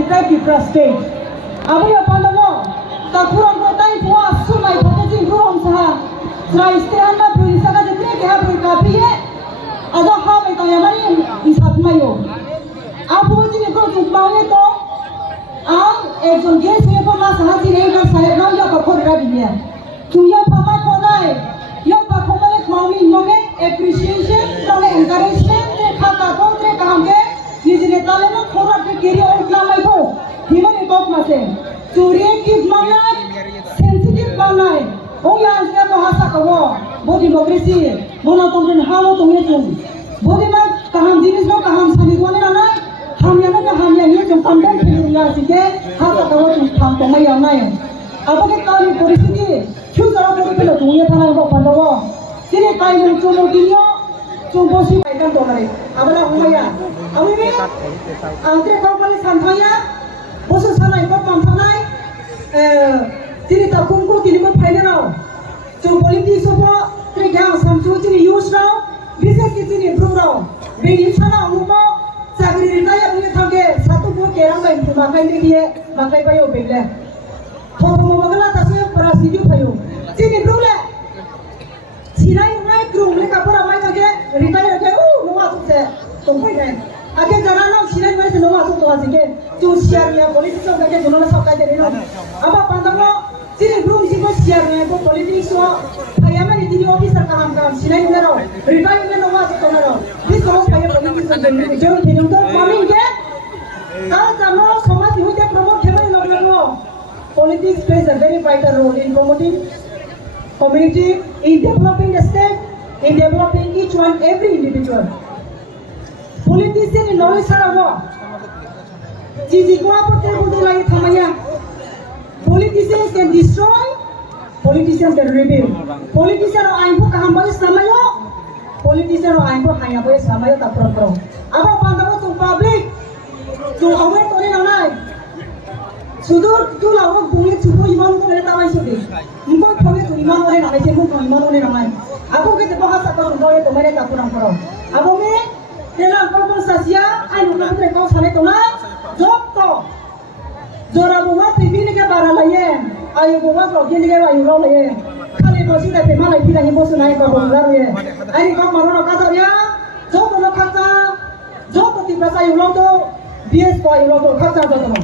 and try to frustrate. Abo ya pandamo, tak kurang kotai puas sunai pakai kurang sah. Serai istilah na beri saka jadi ke habis kapi ye. Ada hal itu yang mana isap mayo. Abo jadi kau jumpa ni to. Ekjon guest ni pun mas hati ni kan saya nak ya kau korang dia. Tuya pama konai, ya pak komane kami moge appreciation, kami encouragement, kata kau tu kaham ke, ni jenis talen nak korang ke kiri orang nama itu, himan itu macam, curi kip mana, sensitive mana, oh ya sekarang bahasa kau, bodi demokrasi, mana tuan hamu tu ni tu, bodi mak kaham jenis lo kaham sani kau ni nana, ham yang mana ham yang ni tu pandang pilih sikit, hasa kau tu ham tu mai yang mana, apa ke kali polisi Chusa orang itu tu ia tanah yang pandawa. Jadi kaya cuma dia, cuma si kaya tu mereka. Apalah umaya. Awi ni, antara kau balik santai, bosan sana ikut pantai. Jadi tak kumpul jadi kau final now. Cuma politik semua tergang sampai jadi use now. Bisnes kita ni improve now. Bagi sana umumnya sakit raya punya thangge satu buat kerang lain tu makai ni dia makai bayu begle. Kalau masalah tasnya perasidu bayu. Sini bro le, sinai naik bro le kapur amai lagi, retire lagi, nama tu se, tunggu ni. Akhir jalan nam sinai macam nama tu tuas ini, tu siar ni, politik so lagi, jono sok kaje ni. Apa pandangnya, sini bro mesti kau siar ni, kau politik so, ayam ni di officer kaham kaham, sinai ni rau, retire ni nama tu tu rau. Bis kalau saya politik so jadi, jauh jadi untuk kami ke, kalau kamu somasi hujan promote kemana lagi politics plays a very vital role in promoting community, in developing the state, in developing each one, every individual. Politician in knowledge sarawa. Cici gua pun terbunuh lagi thamanya. Politicians can destroy, politicians can rebuild. Politician orang aing pun kaham boleh samayo, politician orang aing pun hanya boleh samayo tak pro. Apa pandangan tu public, tu aware tu ni nanai. Sudur tu lawan bunyi cukup iman tu mereka tahu itu. Mungkin kami tu iman orang namai cekut tu iman orang namai. Aku kita bahasa kau tu tu mereka kurang kurang. Aku ni dalam kalau sasia, ayu nak mereka sana tu na, job tu. Jora buat TV ni ke barang lain. Ayu buat lagi ni ke ayu lain. Kali masih tapi malah kita ni bosan ayu kau buat lain. Ayu kau malu nak kata dia, job tu nak kata, job tu tiba ayu lain tu, bias kau ayu lain tu kata tu.